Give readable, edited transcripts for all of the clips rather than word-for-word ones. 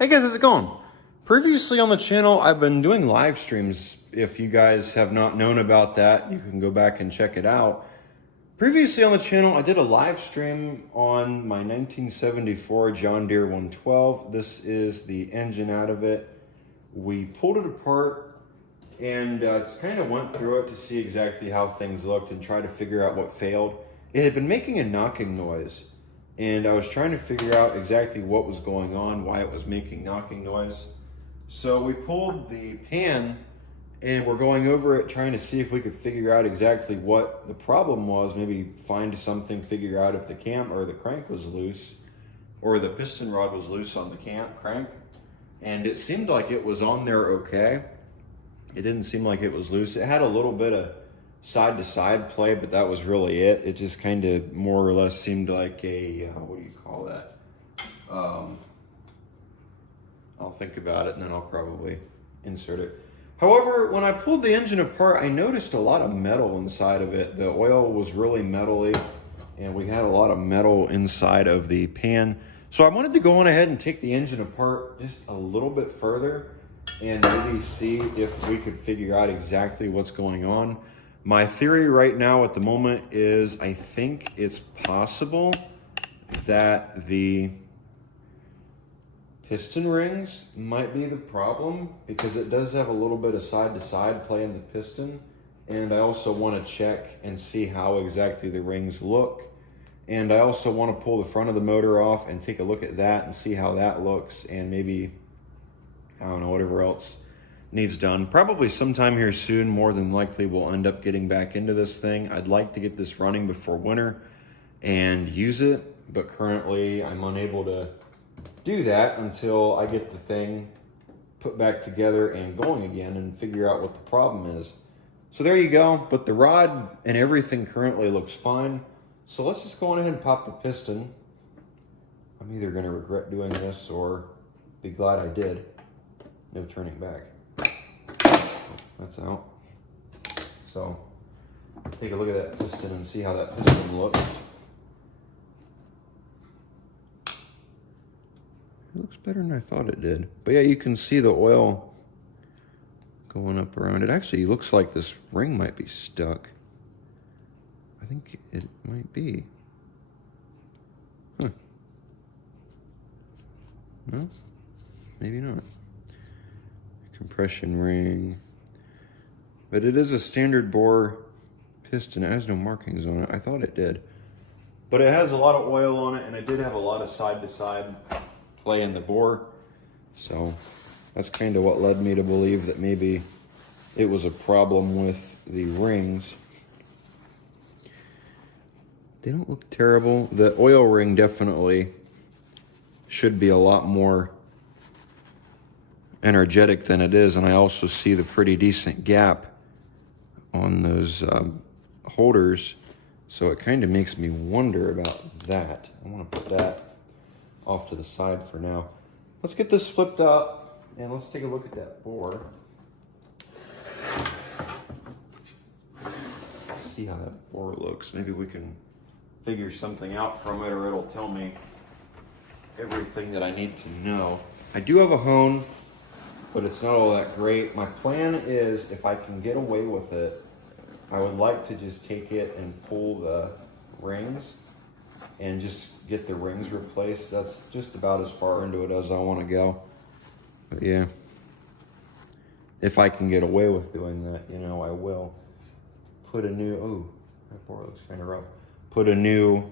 Hey guys, how's it going? Previously on the channel, I've been doing live streams. If you guys have not known about that, you can go back and check it out. Previously on the channel, I did a live stream on my 1974 John Deere 112. This is the engine out of it. We pulled it apart and just kind of went through it to see exactly how things looked and try to figure out what failed. It had been making a knocking noise, and I was trying to figure out exactly what was going on, why it was making knocking noise. So we pulled the pan and we're going over it, trying to see if we could figure out exactly what the problem was, maybe find something, figure out if the cam or the crank was loose or the piston rod was loose on the crank. And it seemed like it was on there okay. It didn't seem like it was loose. It had a little bit of side to side play, but that was really it. It just kind of more or less seemed like a, what do you call that? I'll think about it and then I'll probably insert it. However, when I pulled the engine apart, I noticed a lot of metal inside of it. The oil was really metally and we had a lot of metal inside of the pan. So I wanted to go on ahead and take the engine apart just a little bit further and maybe see if we could figure out exactly what's going on. My theory right now at the moment is I think it's possible that the piston rings might be the problem, because it does have a little bit of side to side play in the piston. And I also want to check and see how exactly the rings look. And I also want to pull the front of the motor off and take a look at that and see how that looks, and maybe, I don't know, whatever else needs done. Probably sometime here soon, more than likely we'll end up getting back into this thing. I'd like to get this running before winter and use it, but currently I'm unable to do that until I get the thing put back together and going again and figure out what the problem is. So there you go, but the rod and everything currently looks fine. So let's just go on ahead and pop the piston. I'm either gonna regret doing this or be glad I did. No turning back. That's out. So take a look at that piston and see how that piston looks. It looks better than I thought it did. But yeah, you can see the oil going up around it. Actually, it looks like this ring might be stuck. I think it might be. Huh. No? Maybe not. Compression ring. But it is a standard bore piston. It has no markings on it. I thought it did. But it has a lot of oil on it, and it did have a lot of side to side play in the bore. So that's kind of what led me to believe that maybe it was a problem with the rings. They don't look terrible. The oil ring definitely should be a lot more energetic than it is, and I also see the pretty decent gap on those holders, so it kind of makes me wonder about that. I want to put that off to the side for now. Let's get this flipped up and let's take a look at that bore. See how that bore looks. Maybe we can figure something out from it, or it'll tell me everything that I need to know. I do have a hone, but it's not all that great. My plan is, if I can get away with it, I would like to just take it and pull the rings and just get the rings replaced. That's just about as far into it as I want to go. But yeah, if I can get away with doing that, you know, I will. Put a new, oh, that bore looks kind of rough. Put new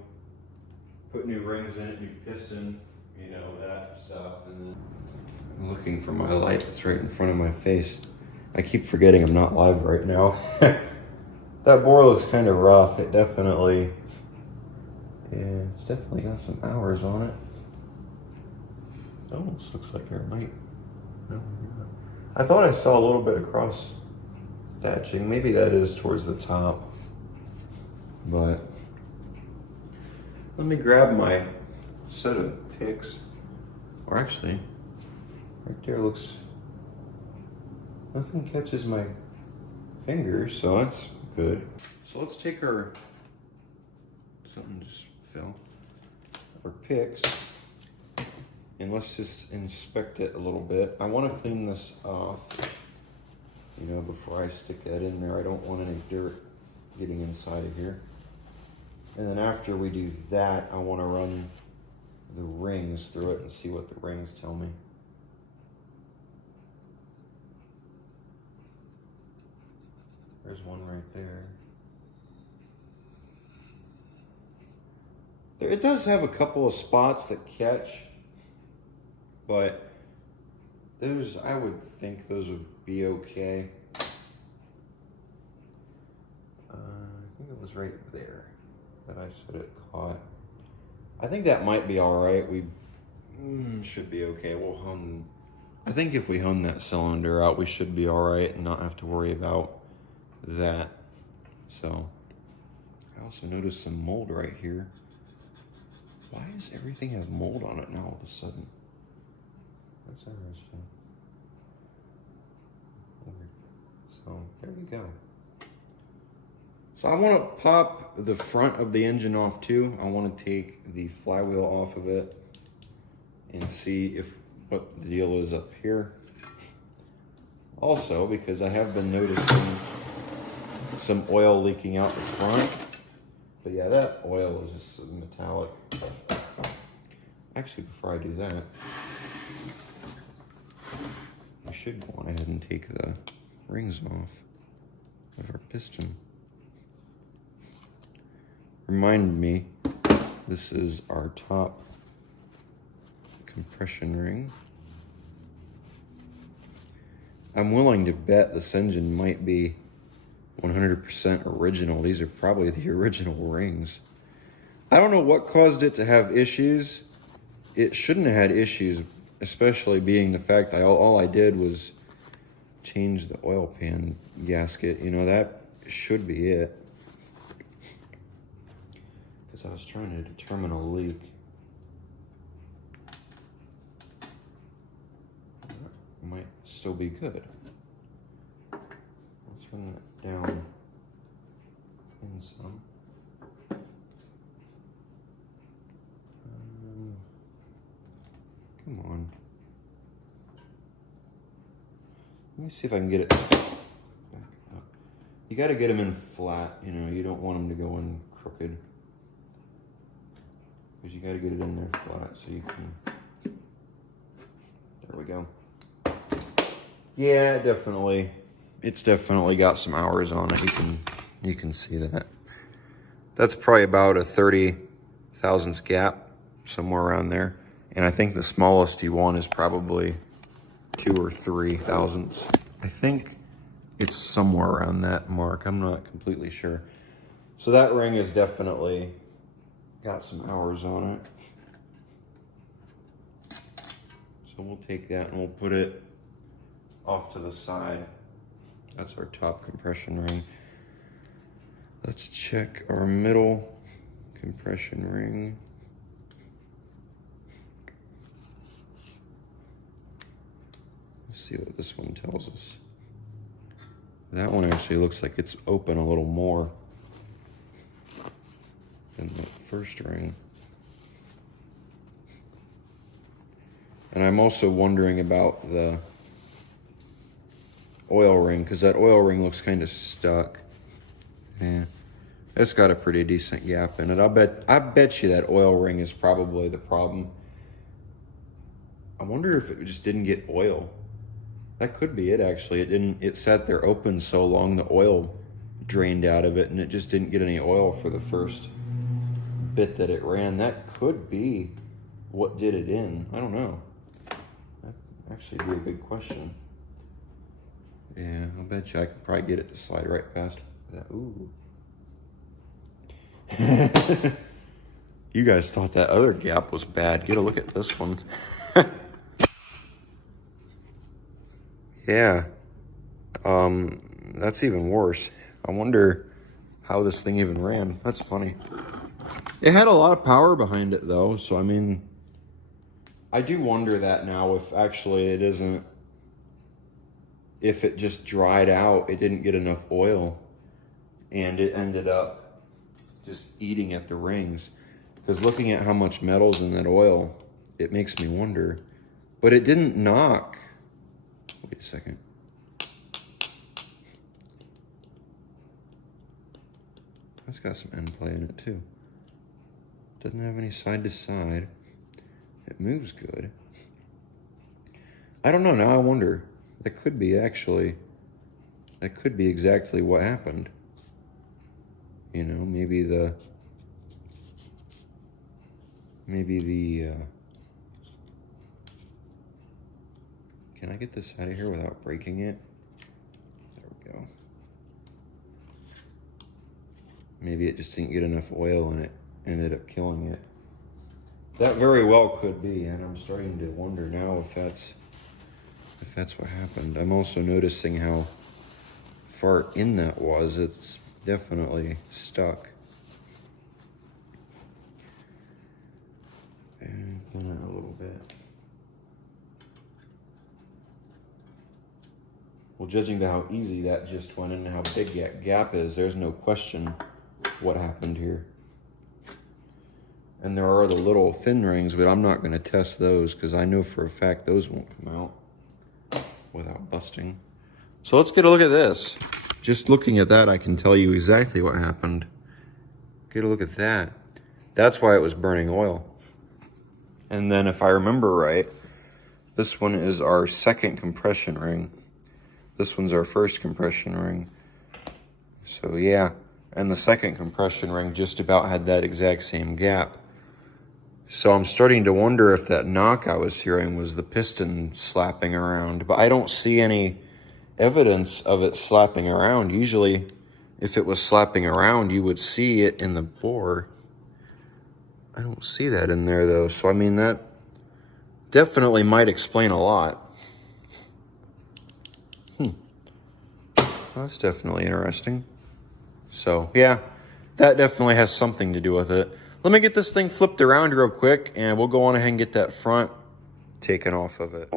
rings in it, new piston, you know, that stuff, and then I'm looking for my light that's right in front of my face. I keep forgetting I'm not live right now. That bore looks kind of rough. It definitely, yeah, it's definitely got some hours on it. It almost looks like there might, no, I thought I saw a little bit of cross thatching. Maybe that is towards the top, but let me grab my set of picks, or actually, right there looks, nothing catches my fingers, so that's good. So let's take our, something just fell, our picks, and let's just inspect it a little bit. I want to clean this off, you know, before I stick that in there. I don't want any dirt getting inside of here. And then after we do that, I want to run the rings through it and see what the rings tell me. There's one right there. It does have a couple of spots that catch, but those, I would think those would be okay. I think it was right there that I said it caught. I think that might be all right. We should be okay. We'll hone. I think if we hone that cylinder out, we should be all right and not have to worry about that. So I also noticed some mold right here. Why does everything have mold on it now all of a sudden? That's interesting. So there we go. So I want to pop the front of the engine off too. I want to take the flywheel off of it and see if what the deal is up here. Also, because I have been noticing some oil leaking out the front. But yeah, that oil is just metallic. Actually, before I do that, I should go on ahead and take the rings off of our piston. Remind me, this is our top compression ring. I'm willing to bet this engine might be 100% original. These are probably the original rings. I don't know what caused it to have issues. It shouldn't have had issues, especially being the fact that all I did was change the oil pan gasket. You know, that should be it. Because I was trying to determine a leak. That might still be good. Let's run that down in some. Come on. Let me see if I can get it back up. You got to get them in flat, you know, you don't want them to go in crooked. Because you got to get it in there flat so you can. There we go. Yeah, it's definitely got some hours on it. You can see that. That's probably about a 30 thousandths gap, somewhere around there. And I think the smallest you want is probably 2 or 3 thousandths. I think it's somewhere around that mark. I'm not completely sure. So that ring has definitely got some hours on it. So we'll take that and we'll put it off to the side. That's our top compression ring. Let's check our middle compression ring. Let's see what this one tells us. That one actually looks like it's open a little more than the first ring. And I'm also wondering about the oil ring, because that oil ring looks kind of stuck. Yeah, it's got a pretty decent gap in it. I bet you that oil ring is probably the problem. I wonder if it just didn't get oil. That could be it, actually. It sat there open so long, the oil drained out of it, and it just didn't get any oil for the first bit that it ran. That could be what did it in. I don't know. That'd actually be a good question. Yeah, I'll bet you I could probably get it to slide right past that. Ooh. You guys thought that other gap was bad. Get a look at this one. Yeah. That's even worse. I wonder how this thing even ran. That's funny. It had a lot of power behind it though, so I mean, I do wonder that now if actually it isn't, if it just dried out, it didn't get enough oil and it ended up just eating at the rings. Because looking at how much metal's in that oil, it makes me wonder. But it didn't knock. Wait a second. It's got some end play in it too. Doesn't have any side to side. It moves good. I don't know, now I wonder. That could be exactly what happened. You know, maybe the can I get this out of here without breaking it? There we go. Maybe it just didn't get enough oil and it ended up killing it. That very well could be, and I'm starting to wonder now if that's what happened. I'm also noticing how far in that was. It's definitely stuck. And pull it a little bit. Well, judging by how easy that just went in and how big that gap is, there's no question what happened here. And there are the little fin rings, but I'm not going to test those because I know for a fact those won't come out without busting. So let's get a look at this. Just looking at that, I can tell you exactly what happened. Get a look at that. That's why it was burning oil. And then if I remember right, this one is our second compression ring. This one's our first compression ring. So yeah, and the second compression ring just about had that exact same gap. So I'm starting to wonder if that knock I was hearing was the piston slapping around, but I don't see any evidence of it slapping around. Usually, if it was slapping around, you would see it in the bore. I don't see that in there though, so I mean, that definitely might explain a lot. Well, that's definitely interesting. So yeah, that definitely has something to do with it. Let me get this thing flipped around real quick and we'll go on ahead and get that front taken off of it.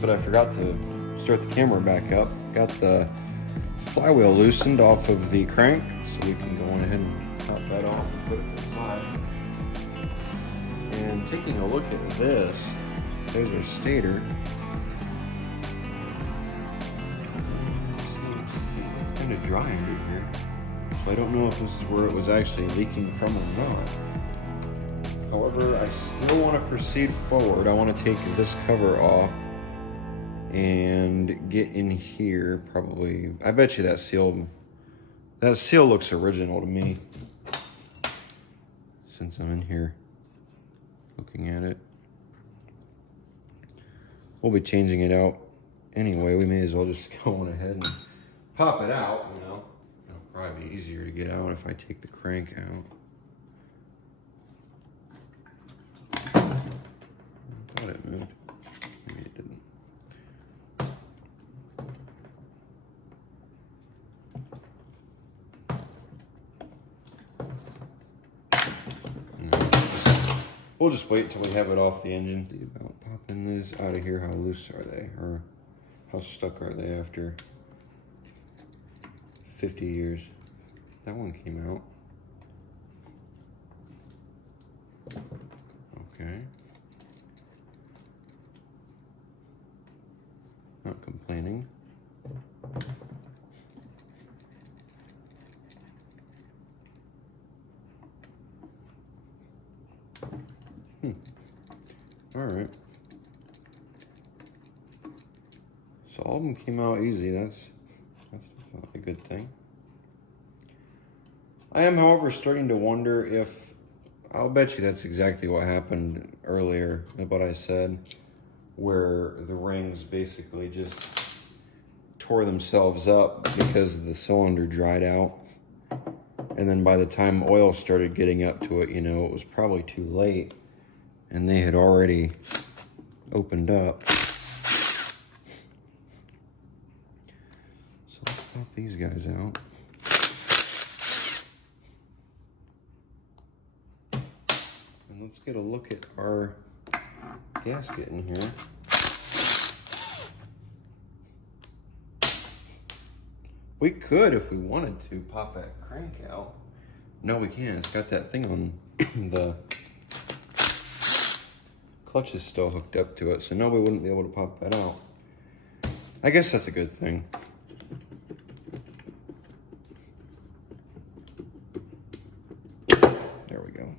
But I forgot to start the camera back up. Got the flywheel loosened off of the crank, so we can go on ahead and pop that off and put it aside. And taking a look at this, there's our stator. Kind of dry under here, so I don't know if this is where it was actually leaking from or not. However, I still want to proceed forward. I want to take this cover off and get in here probably. I bet you that seal looks original to me since I'm in here looking at it. We'll be changing it out anyway. We may as well just go on ahead and pop it out, you know. It'll probably be easier to get out if I take the crank out. I thought it moved. Maybe it didn't. We'll just wait until we have it off the engine. See about popping this out of here. How loose are they? Or how stuck are they after 50 years? That one came out. Okay. Not complaining. All right. So all of them came out easy. That's a good thing. I am, however, starting to wonder if, I'll bet you that's exactly what happened earlier, what I said, where the rings basically just tore themselves up because the cylinder dried out. And then by the time oil started getting up to it, you know, it was probably too late and they had already opened up. So let's pop these guys out. And let's get a look at our gasket in here. We could, if we wanted to, pop that crank out. No, we can't. It's got that thing on the clutch is still hooked up to it, so no, we wouldn't be able to pop that out. I guess that's a good thing. There we go.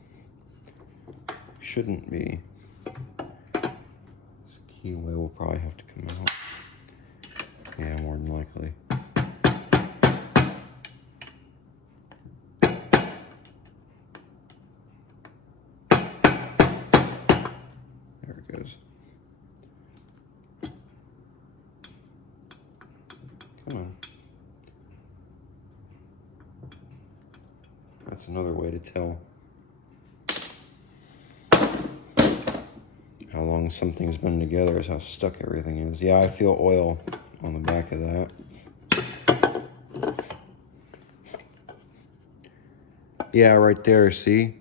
Shouldn't be. This keyway will probably have to come out. Yeah, more than likely. Come on. That's another way to tell how long something's been together, is how stuck everything is. Yeah, I feel oil on the back of that. Yeah, right there, see?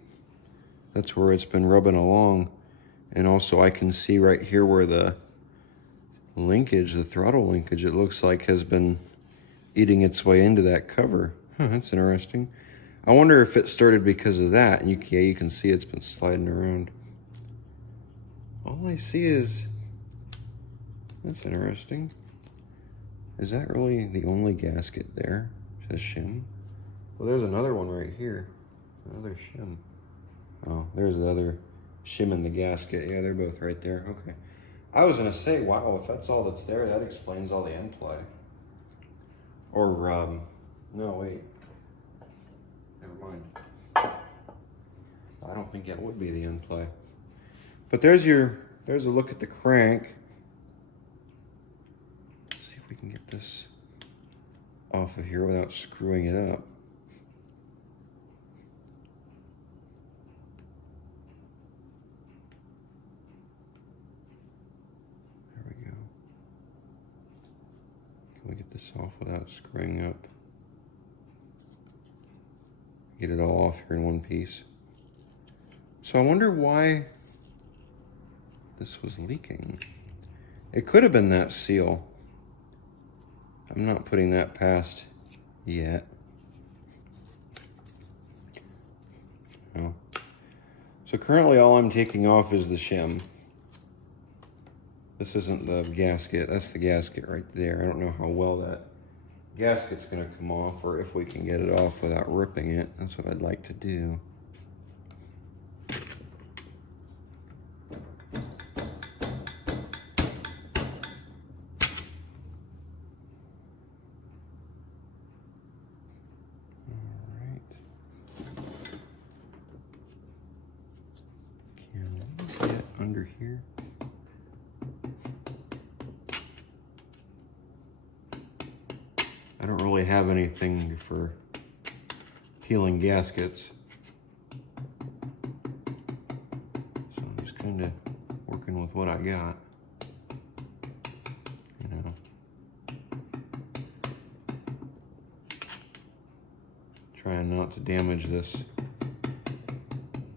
That's where it's been rubbing along. And also I can see right here where the linkage, the throttle linkage, it looks like has been eating its way into that cover. Huh, that's interesting. I wonder if it started because of that. And you can see it's been sliding around. All I see is, that's interesting. Is that really the only gasket there? It says shim. Well, there's another one right here. Another shim. Oh, there's the other shim in the gasket. Yeah, they're both right there. Okay. I was gonna say, wow, if that's all that's there, that explains all the end play. Or, no, wait. Never mind. I don't think that would be the end play. But there's a look at the crank. Let's see if we can get this off of here without screwing it up. Can we get this off without screwing up? Get it all off here in one piece. So I wonder why this was leaking. It could have been that seal. I'm not putting that past yet. No. So currently all I'm taking off is the shim. This isn't the gasket, that's the gasket right there. I don't know how well that gasket's gonna come off, or if we can get it off without ripping it. That's what I'd like to do. Alright. Can we get under here? I don't really have anything for peeling gaskets, so I'm just kind of working with what I got, you know. Trying not to damage this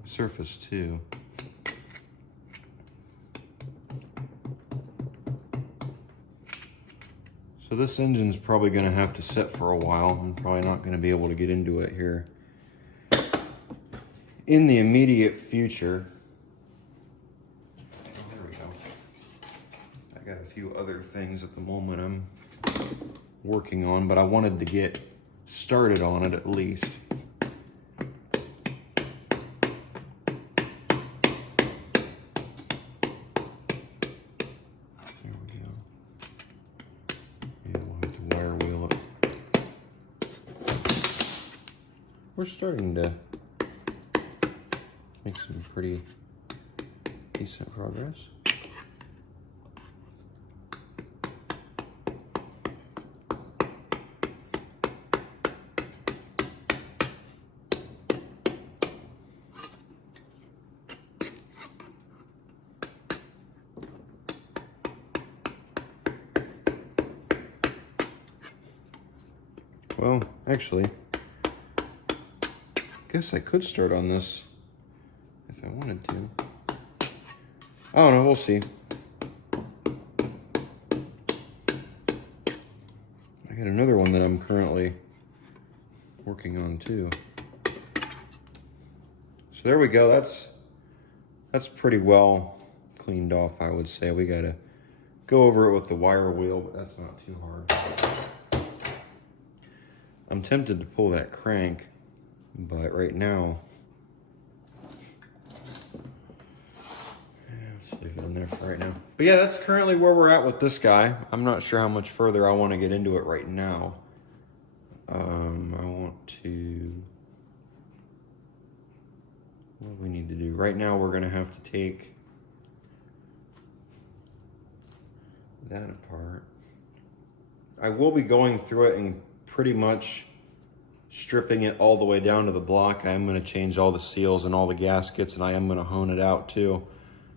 surface too. So this engine's probably gonna have to sit for a while. I'm probably not gonna be able to get into it here in the immediate future. Oh, there we go. I got a few other things at the moment I'm working on, but I wanted to get started on it at least. There we go. Yeah, we'll have to wire wheel it. We're starting to make some pretty decent progress. Well, actually, I guess I could start on this if I wanted to. I don't know, we'll see. I got another one that I'm currently working on too. So there we go. That's pretty well cleaned off, I would say. We gotta go over it with the wire wheel, but that's not too hard. I'm tempted to pull that crank, but right now, let's leave it in there for right now. But yeah, that's currently where we're at with this guy. I'm not sure how much further I want to get into it right now. I want to, what do we need to do? Right now, we're going to have to take that apart. I will be going through it and pretty much stripping it all the way down to the block. I am going to change all the seals and all the gaskets, and I am going to hone it out too.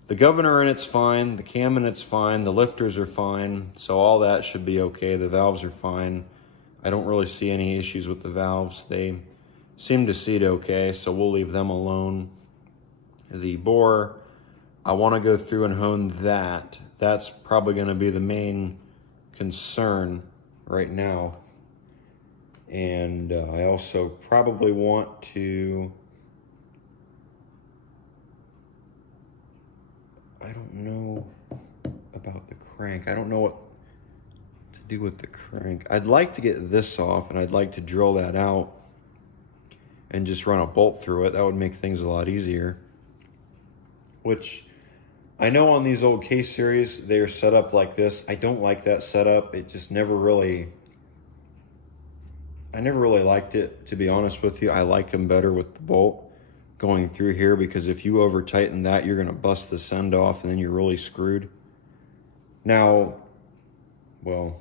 The governor in it's fine, the cam in it's fine, the lifters are fine, so all that should be okay. The valves are fine. I don't really see any issues with the valves. They seem to seat okay, so we'll leave them alone. The bore, I want to go through and hone that. That's probably going to be the main concern right now. And I also probably want to, I don't know about the crank. I don't know what to do with the crank. I'd like to get this off, and I'd like to drill that out and just run a bolt through it. That would make things a lot easier. Which I know on these old K-series, they're set up like this. I don't like that setup. It just never really, I never really liked it, to be honest with you. I like them better with the bolt going through here, because if you over tighten that, you're going to bust this end off and then you're really screwed. Now, well,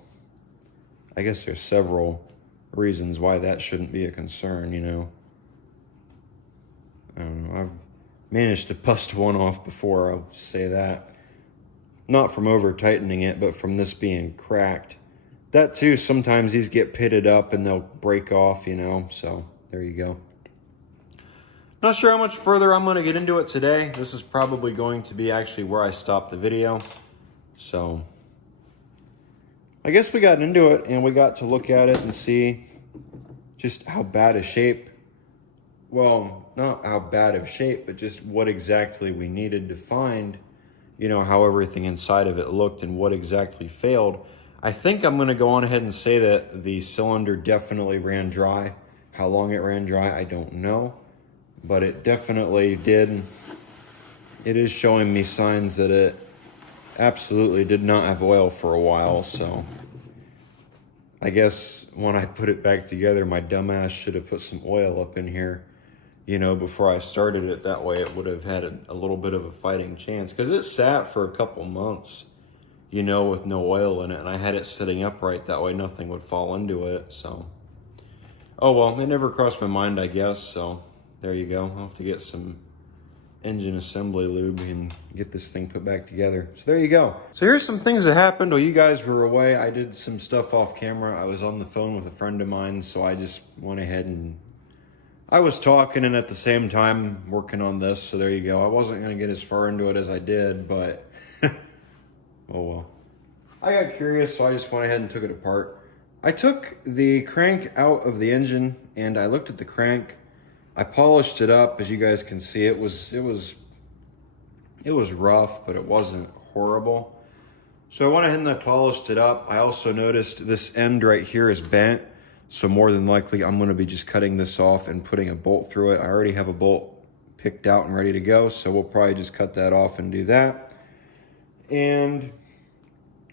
I guess there's several reasons why that shouldn't be a concern, you know. I don't know. I've managed to bust one off before, I'll say that. Not from over tightening it, but from this being cracked. That too, sometimes these get pitted up and they'll break off, you know, so there you go. Not sure how much further I'm going to get into it today. This is probably going to be actually where I stop the video. So I guess we got into it and we got to look at it and see just how bad a shape, well, not how bad of shape, but just what exactly we needed to find, you know, how everything inside of it looked and what exactly failed. I think I'm going to go on ahead and say that the cylinder definitely ran dry. How long it ran dry, I don't know, but it definitely did. It is showing me signs that it absolutely did not have oil for a while, so I guess when I put it back together, my dumbass should have put some oil up in here, you know, before I started it. That way it would have had a little bit of a fighting chance, because it sat for a couple months, you know, with no oil in it, and I had it sitting upright, that way nothing would fall into it, so. Oh well, it never crossed my mind, I guess, so there you go. I'll have to get some engine assembly lube and get this thing put back together. So there you go. So here's some things that happened while you guys were away. I did some stuff off camera. I was on the phone with a friend of mine, so I just went ahead and I was talking and at the same time working on this, so there you go. I wasn't going to get as far into it as I did, but oh well. I got curious, so I just went ahead and took it apart. I took the crank out of the engine and I looked at the crank. I polished it up. As you guys can see, it was rough, but it wasn't horrible. So I went ahead and I polished it up. I also noticed this end right here is bent. So more than likely, I'm gonna be just cutting this off and putting a bolt through it. I already have a bolt picked out and ready to go. So we'll probably just cut that off and do that. And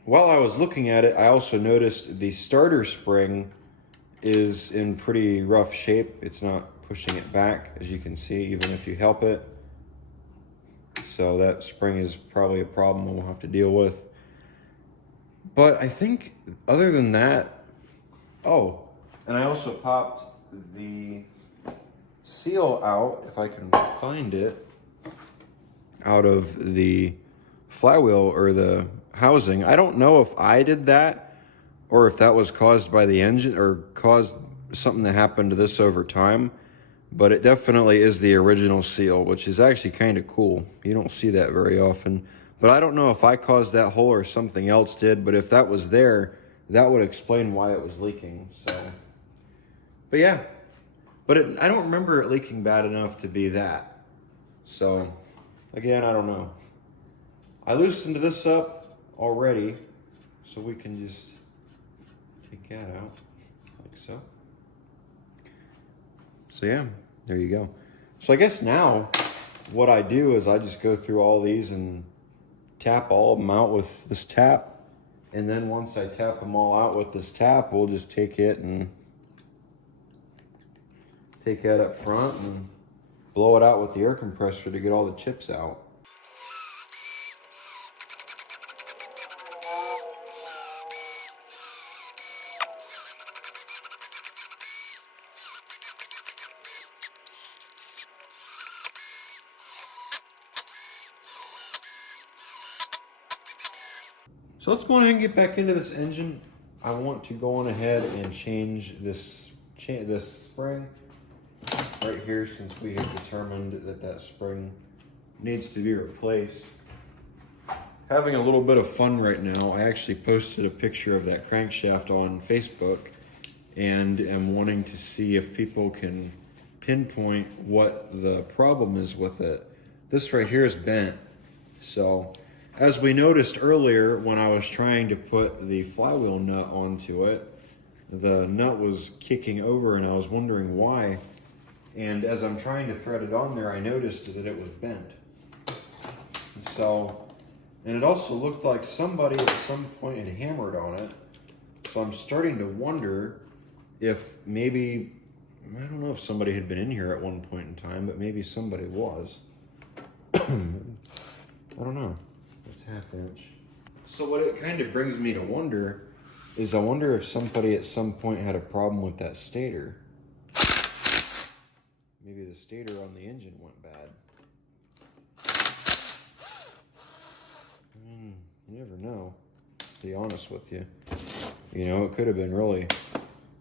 while I was looking at it, I also noticed the starter spring is in pretty rough shape. It's not pushing it back, as you can see, even if you help it. So that spring is probably a problem we'll have to deal with. But I think other than that, oh, and I also popped the seal out, if I can find it, out of the flywheel or the housing. I don't know if I did that or if that was caused by the engine or caused something that happened to this over time, but it definitely is the original seal, which is actually kind of cool. You don't see that very often. But I don't know if I caused that hole or something else did, but if that was there, that would explain why it was leaking. So, but yeah, but I don't remember it leaking bad enough to be that. So again, I don't know. I loosened this up already, so we can just take that out like so. So yeah, there you go. So I guess now what I do is I just go through all these and tap all of them out with this tap. And then once I tap them all out with this tap, we'll just take it and take that up front and blow it out with the air compressor to get all the chips out. So let's go on ahead and get back into this engine. I want to go on ahead and change this spring right here, since we have determined that that spring needs to be replaced. Having a little bit of fun right now. I actually posted a picture of that crankshaft on Facebook and am wanting to see if people can pinpoint what the problem is with it. This right here is bent. So as we noticed earlier, when I was trying to put the flywheel nut onto it, the nut was kicking over and I was wondering why. And as I'm trying to thread it on there, I noticed that it was bent. So, and it also looked like somebody at some point had hammered on it. So I'm starting to wonder if maybe, I don't know if somebody had been in here at one point in time, but maybe somebody was. I don't know. It's ½ inch. So what it kind of brings me to wonder is I wonder if somebody at some point had a problem with that stator. Maybe the stator on the engine went bad. You never know, to be honest with you. You know, it could have been really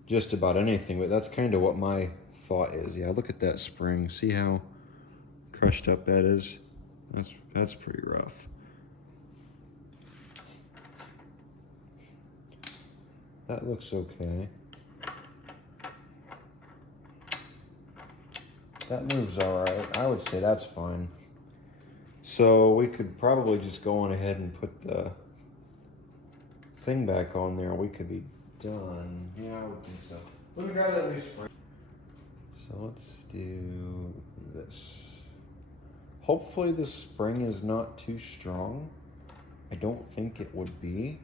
just about anything, but that's kind of what my thought is. Yeah, look at that spring. See how crushed up that is? That's pretty rough. That looks okay. That moves all right. I would say that's fine. So we could probably just go on ahead and put the thing back on there. We could be done. Yeah, I would think so. Let me grab that new spring. So let's do this. Hopefully this spring is not too strong. I don't think it would be,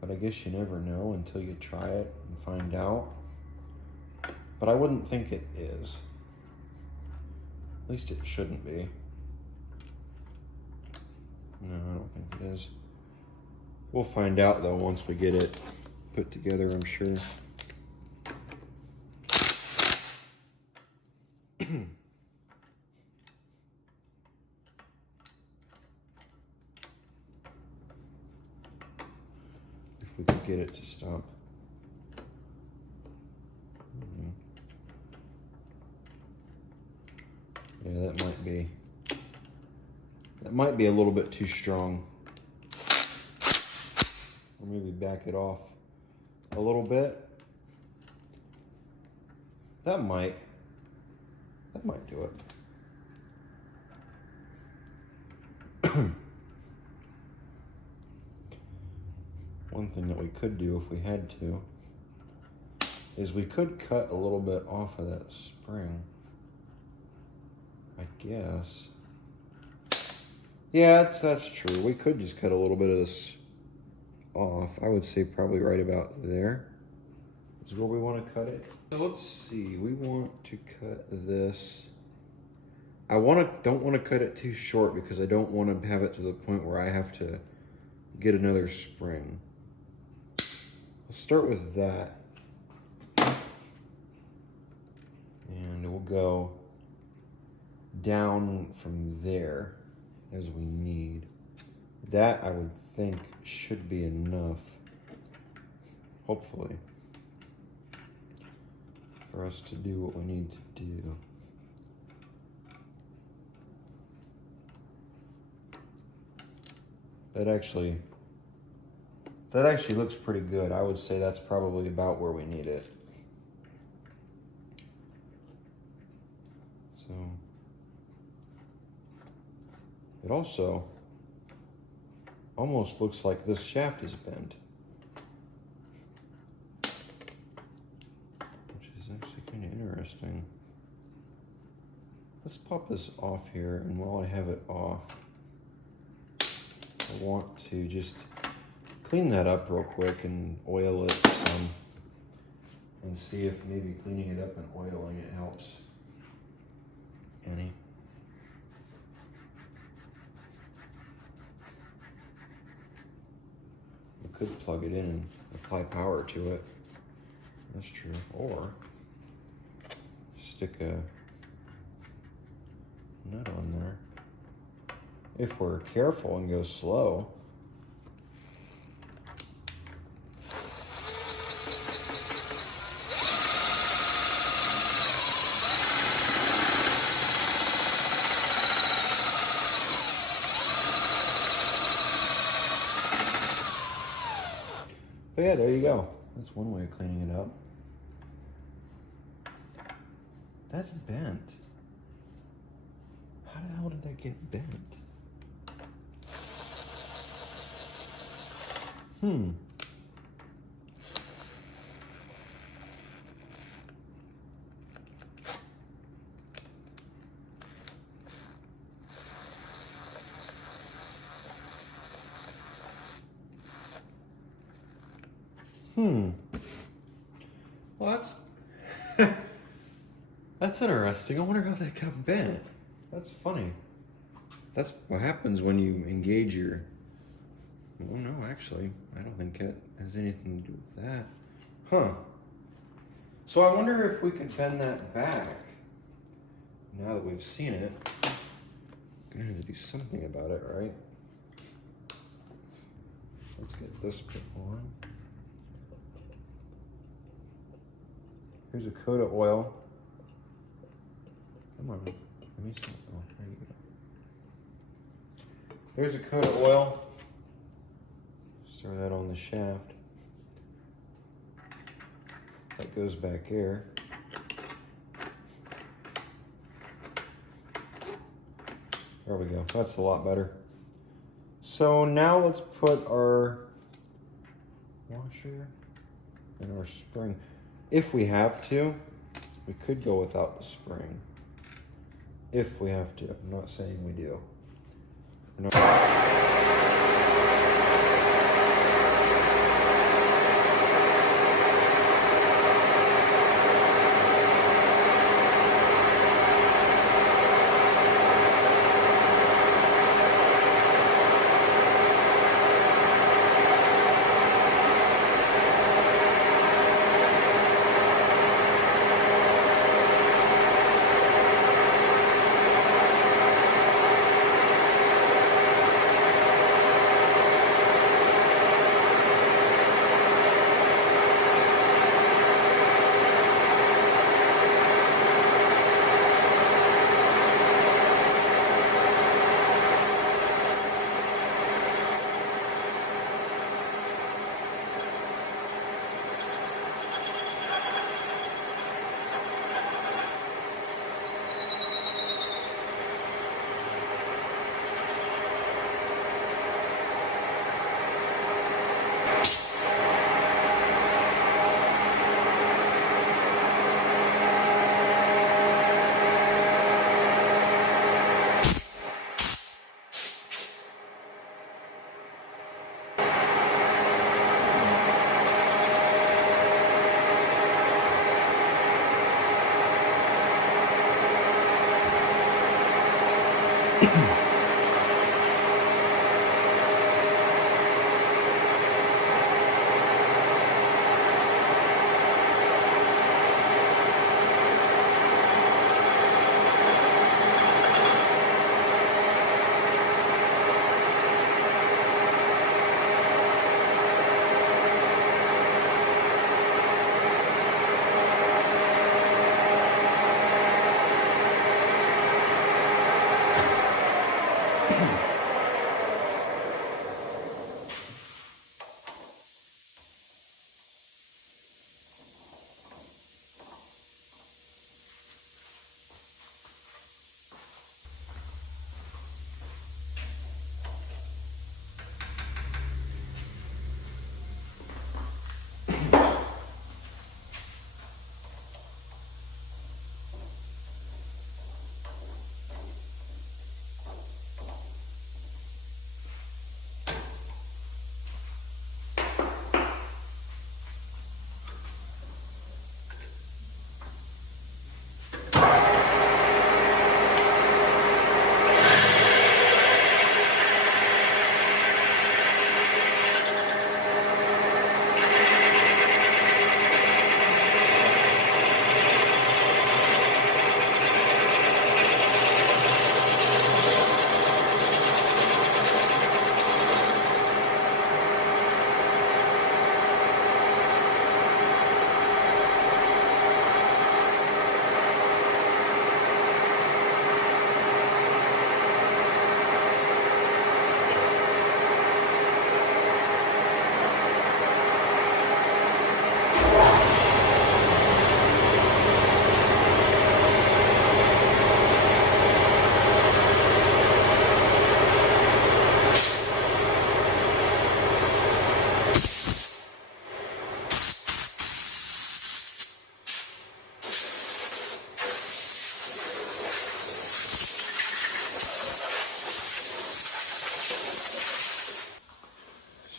but I guess you never know until you try it and find out. But I wouldn't think it is. At least it shouldn't be. No, I don't think it is. We'll find out though once we get it put together, I'm sure. If we could get it to stop. Yeah, that might be a little bit too strong. or maybe back it off a little bit. That might do it. One thing that we could do if we had to is we could cut a little bit off of that spring, I guess. Yeah, that's true. We could just cut a little bit of this off. I would say probably right about there is where we want to cut it. So let's see, we want to cut this. I don't want to cut it too short because I don't want to have it to the point where I have to get another spring. Let's start with that. And we'll go down from there as we need. That I would think should be enough, hopefully, for us to do what we need to do. That actually looks pretty good. I would say that's probably about where we need it. So it also almost looks like this shaft is bent, which is actually kind of interesting. Let's pop this off here, and while I have it off, I want to just clean that up real quick and oil it some and see if maybe cleaning it up and oiling it helps any. We could plug it in and apply power to it. That's true. Or stick a nut on there. If we're careful and go slow. But yeah, there you go. That's one way of cleaning it up. That's bent. How the hell did that get bent? Well, that's interesting. I wonder how that got bent. That's funny. That's what happens when you engage your... Oh no, actually, I don't think it has anything to do with that. Huh. So I wonder if we could bend that back. Now that we've seen it, I'm gonna have to do something about it, right? Let's get this bit on. Here's a coat of oil. Come on, let me see. Oh, there you go. Here's a coat of oil. Throw that on the shaft. That goes back here. There we go. That's a lot better. So now let's put our washer and our spring. If we have to, we could go without the spring. If we have to. I'm not saying we do.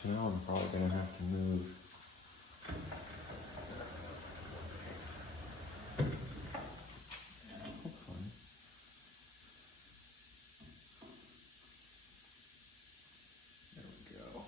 So now I'm probably gonna have to move. There we go.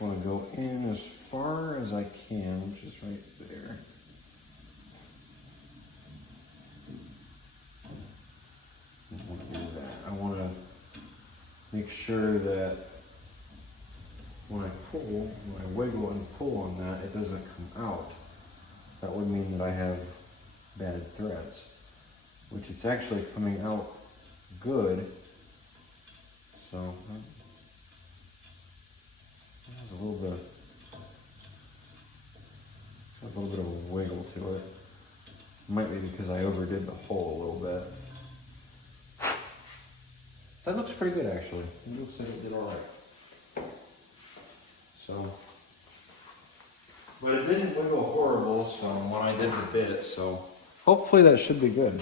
Want to go in as far as I can, which is right there. I want to do that. I want to make sure that when I wiggle and pull on that, it doesn't come out. That would mean that I have bad threads, which it's actually coming out good. So there's a little bit of a wiggle to it. Might be because I overdid the hole a little bit. That looks pretty good actually. It looks like it did all right. So, but it didn't wiggle horrible. So when I did the bit, so hopefully that should be good.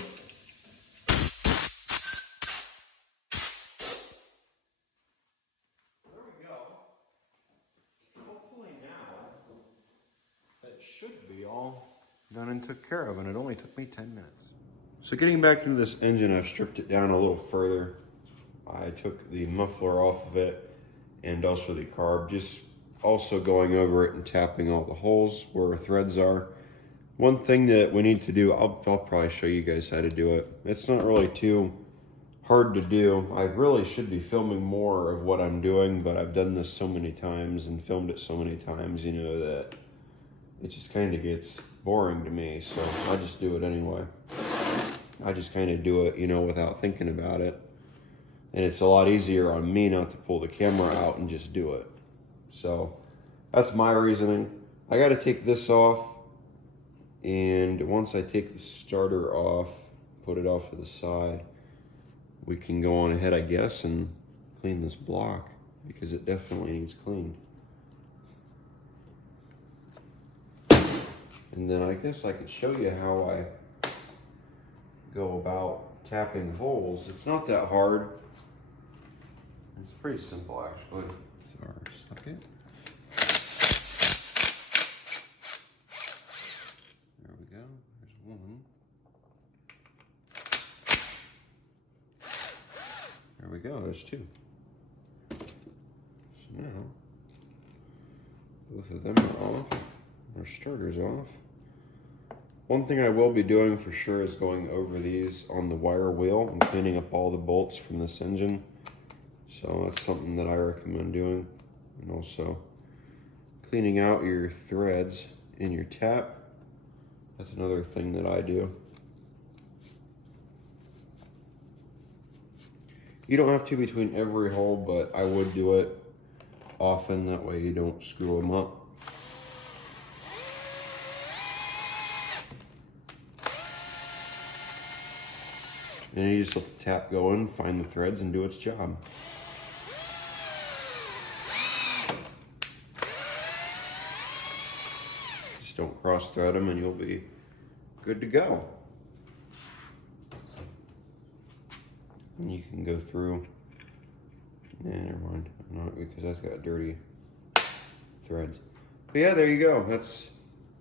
Should be all done and took care of, and it only took me 10 minutes. So getting back into this engine, I've stripped it down a little further. I took the muffler off of it and also the carb, just also going over it and tapping all the holes where threads are. One thing that we need to do, I'll probably show you guys how to do it. It's not really too hard to do. I really should be filming more of what I'm doing, but I've done this so many times and filmed it so many times, you know, that it just kind of gets boring to me, so I just do it anyway. I just kind of do it, you know, without thinking about it. And it's a lot easier on me not to pull the camera out and just do it. So that's my reasoning. I got to take this off, and once I take the starter off, put it off to the side, we can go on ahead, I guess, and clean this block. because it definitely needs cleaned. And then I guess I could show you how I go about tapping holes. It's not that hard. It's pretty simple actually. So our socket. There we go. There's one. There we go. There's two. So now both of them are off. Our starter's off. One thing I will be doing for sure is going over these on the wire wheel and cleaning up all the bolts from this engine. So that's something that I recommend doing. And also cleaning out your threads in your tap. That's another thing that I do. You don't have to between every hole, but I would do it often. That way you don't screw them up. And you just let the tap go in, find the threads, and do its job. Just don't cross thread them and you'll be good to go. And you can go through, never mind, not because that's got dirty threads. But yeah, there you go. That's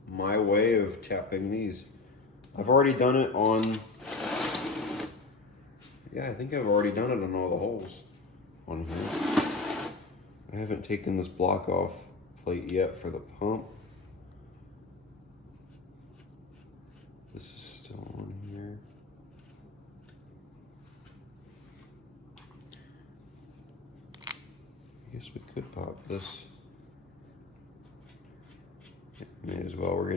my way of tapping these. I've already done it on, yeah, I think I've already done it on all the holes on here. I haven't taken this block off plate yet for the pump. This is still on here. I guess we could pop this. May as well. We're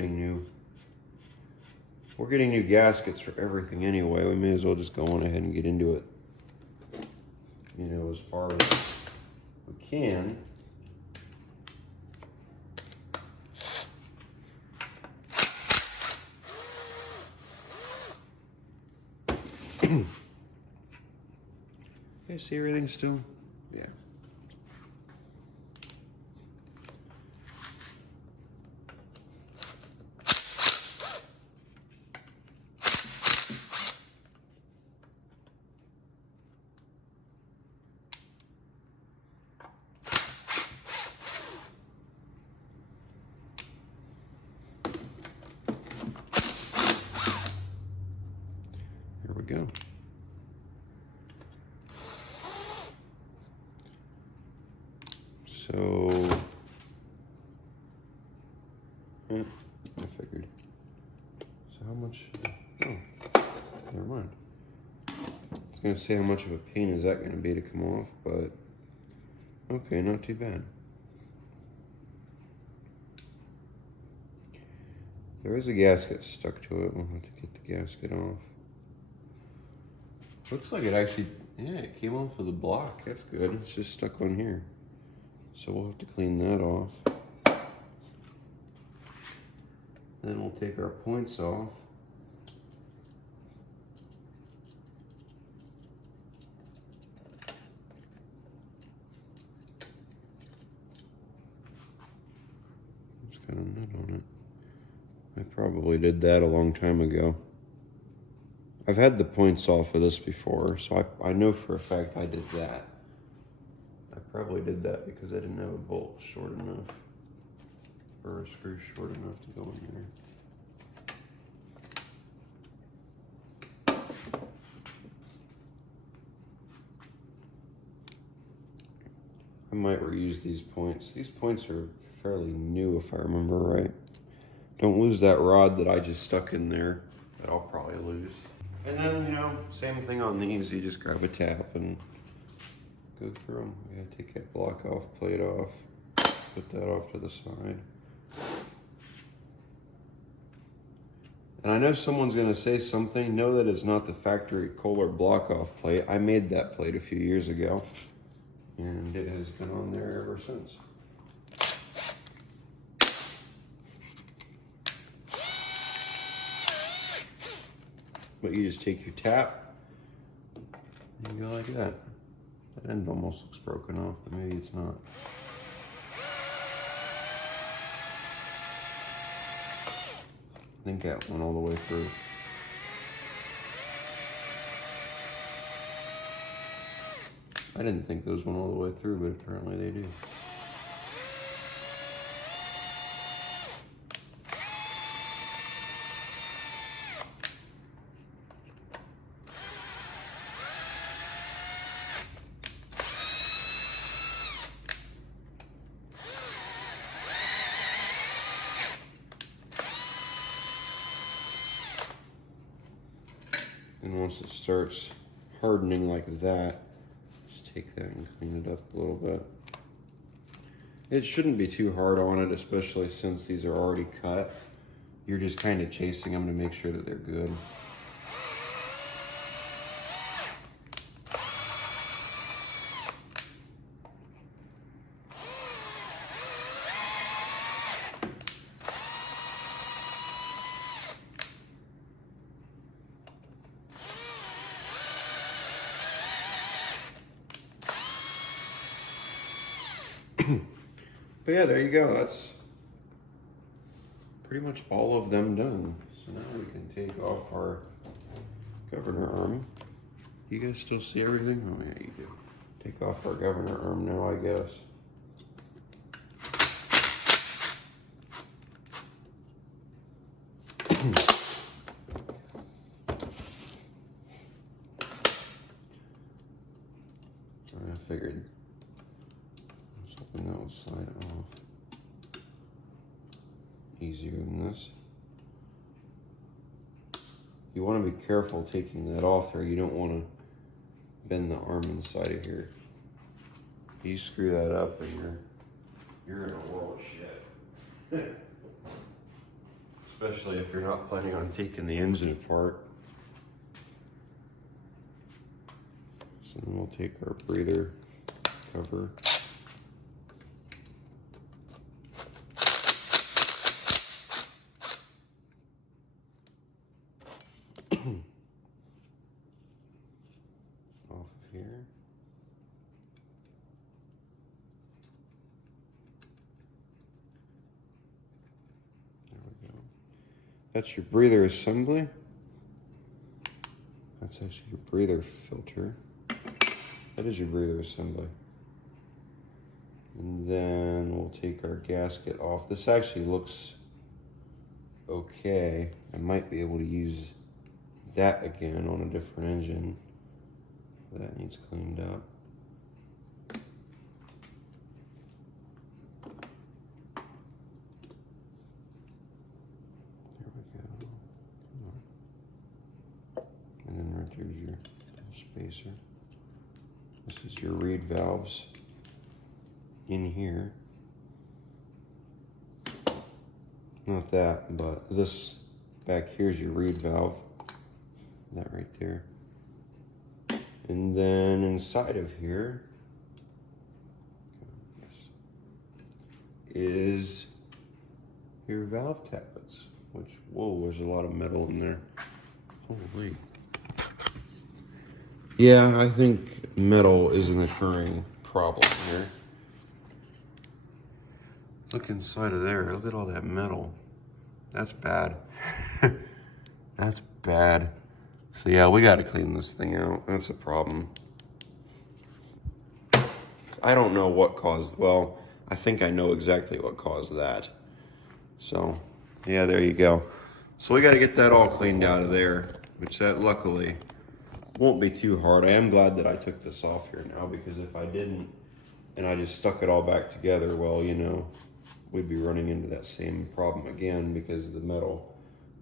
getting new gaskets for everything anyway. We may as well just go on ahead and get into it, you know, as far as we can. You see everything still? Yeah. Here we go. So, yeah, I figured. So how much, oh, never mind. I was gonna say how much of a pain is that gonna be to come off, but okay, not too bad. There is a gasket stuck to it. We'll have to get the gasket off. Looks like it actually, yeah, it came off of the block. That's good. It's just stuck on here. So we'll have to clean that off. Then we'll take our points off. Just got a nut on it. I probably did that a long time ago. I've had the points off of this before, so I know for a fact I did that. I probably did that because I didn't have a bolt short enough, or a screw short enough to go in there. I might reuse these points. These points are fairly new if I remember right. Don't lose that rod that I just stuck in there that I'll probably lose. And then, you know, same thing on these. You just grab a tap and go through them. We gotta take that block off, plate off, put that off to the side. And I know someone's gonna say something. Know that it's not the factory Kohler block off plate. I made that plate a few years ago, and it has been on there ever since. But you just take your tap and you go like that. That end almost looks broken off, but maybe it's not. I think that went all the way through. I didn't think those went all the way through, but apparently they do. And once it starts hardening like that, just take that and clean it up a little bit. It shouldn't be too hard on it, especially since these are already cut. You're just kind of chasing them to make sure that they're good. But yeah, there you go. That's pretty much all of them done. So now we can take off our governor arm. You guys still see everything? Oh yeah, you do. Take off our governor arm now, I guess. I figured. That will slide off easier than this. You want to be careful taking that off there. You don't want to bend the arm inside of here. You screw that up and you're in a world of shit. Especially if you're not planning on taking the engine apart. So then we'll take our breather cover. Off of here. There we go. That's your breather assembly. That's actually your breather filter. That is your breather assembly. And then we'll take our gasket off. This actually looks okay. I might be able to use that again on a different engine. That needs cleaned up. There we go. Come on. And then right there's your spacer. This is your reed valves in here. Not that, but this back here is your reed valve. That right there. And then inside of here is your valve tappets, which, whoa, there's a lot of metal in there. Holy. Yeah, I think metal is an occurring problem here. Look inside of there. Look at all that metal. That's bad. That's bad. So yeah, we got to clean this thing out. That's a problem. I don't know what caused, well, I think I know exactly what caused that. So yeah, there you go. So we got to get that all cleaned out of there, which that luckily won't be too hard. I am glad that I took this off here now, because if I didn't and I just stuck it all back together, well, you know, we'd be running into that same problem again, because the metal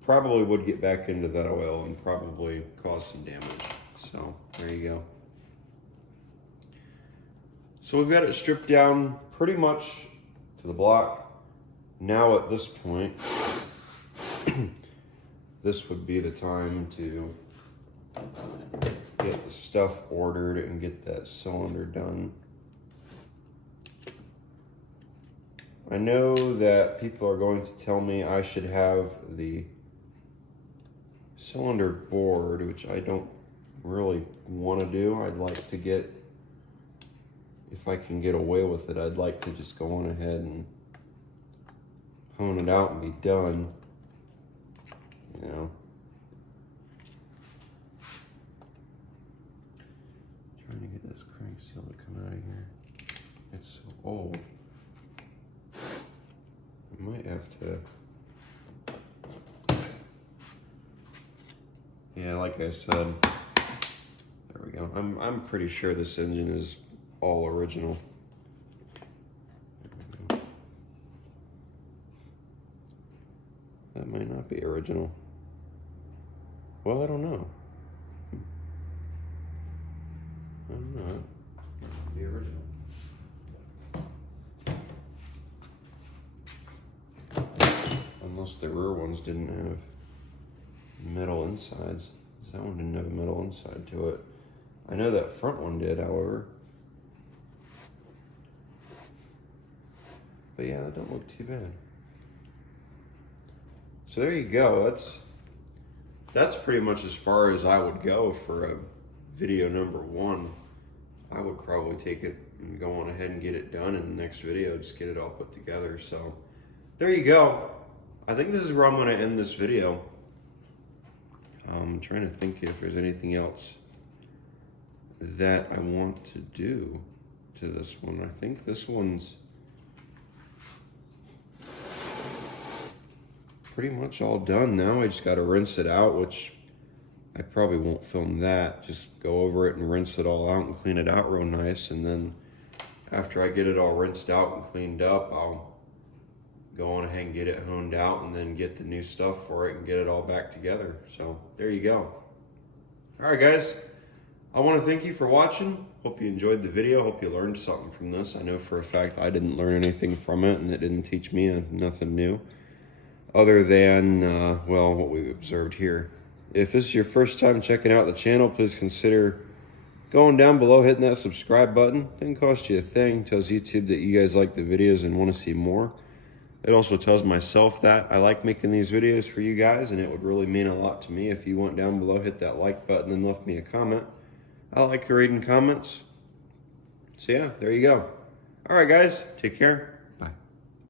probably would get back into that oil and probably cause some damage. So there you go. So we've got it stripped down pretty much to the block. Now at this point, this would be the time to get the stuff ordered and get that cylinder done. I know that people are going to tell me I should have the cylinder bored, which I don't really want to do. I'd like to get if I can get away with it, I'd like to just go on ahead and hone it out and be done, you know. Trying to get this crank seal to come out of here. It's so old. I might have to. Yeah, like I said, there we go. I'm pretty sure this engine is all original. That might not be original. Well, I don't know. I don't know. It might be original. Unless the rear ones didn't have metal insides. That one didn't have a metal inside to it. I know that front one did, however. But yeah, that don't look too bad. So there you go. That's pretty much as far as I would go for a video number 1. I would probably take it and go on ahead and get it done in the next video, just get it all put together. So there you go. I think this is where I'm going to end this video. I'm trying to think if there's anything else that I want to do to this one. I think this one's pretty much all done now. I just got to rinse it out, which I probably won't film that. Just go over it and rinse it all out and clean it out real nice. And then after I get it all rinsed out and cleaned up, I'll go on ahead and get it honed out and then get the new stuff for it and get it all back together. So there you go. All right, guys. I want to thank you for watching. Hope you enjoyed the video. Hope you learned something from this. I know for a fact I didn't learn anything from it, and it didn't teach me nothing new other than, well, what we observed here. If this is your first time checking out the channel, please consider going down below, hitting that subscribe button. Didn't cost you a thing. Tells YouTube that you guys like the videos and want to see more. It also tells myself that I like making these videos for you guys, and it would really mean a lot to me if you went down below, hit that like button, and left me a comment. I like reading comments. So yeah, there you go. All right, guys, take care.